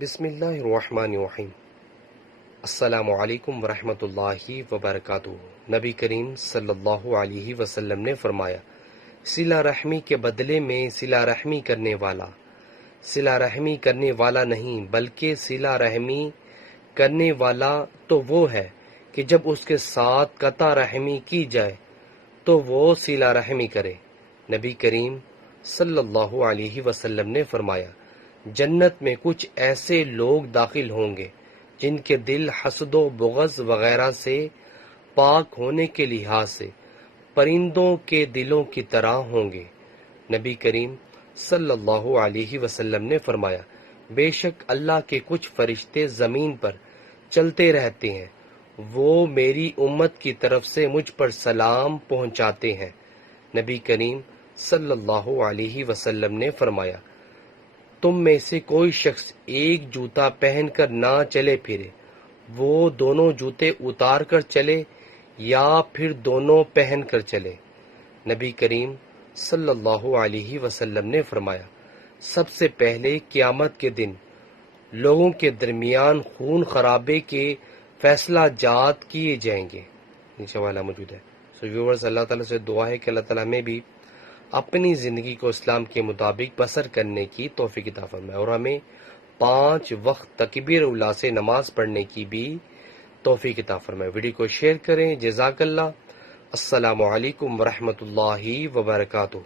بسم اللہ الرحمن الرحیم۔ السلام علیکم ورحمۃ اللہ وبرکاتہ۔ نبی کریم صلی اللہ علیہ وسلم نے فرمایا، صلہ رحمی کے بدلے میں صلہ رحمی کرنے والا نہیں بلکہ صلہ رحمی کرنے والا تو وہ ہے کہ جب اس کے ساتھ قطع رحمی کی جائے تو وہ صلہ رحمی کرے۔ نبی کریم صلی اللہ علیہ وسلم نے فرمایا، جنت میں کچھ ایسے لوگ داخل ہوں گے جن کے دل حسد و بغض وغیرہ سے پاک ہونے کے لحاظ سے پرندوں کے دلوں کی طرح ہوں گے۔ نبی کریم صلی اللہ علیہ وسلم نے فرمایا، بے شک اللہ کے کچھ فرشتے زمین پر چلتے رہتے ہیں، وہ میری امت کی طرف سے مجھ پر سلام پہنچاتے ہیں۔ نبی کریم صلی اللہ علیہ وسلم نے فرمایا، تم میں سے کوئی شخص ایک جوتا پہن کر نہ چلے پھرے، وہ دونوں جوتے اتار کر چلے یا پھر دونوں پہن کر چلے۔ نبی کریم صلی اللہ علیہ وسلم نے فرمایا، سب سے پہلے قیامت کے دن لوگوں کے درمیان خون خرابے کے فیصلہ جات کیے جائیں گے۔ نیچے والا موجود ہے۔ ویورز، اللہ تعالیٰ سے دعا ہے کہ اللہ تعالیٰ ہمیں بھی اپنی زندگی کو اسلام کے مطابق بسر کرنے کی توفیق عطا فرمائے اور ہمیں 5 وقت تکبیر اولیٰ سے نماز پڑھنے کی بھی توفیق عطا فرمائے۔ ویڈیو کو شیئر کریں۔ جزاک اللہ۔ السلام علیکم ورحمۃ اللہ وبرکاتہ۔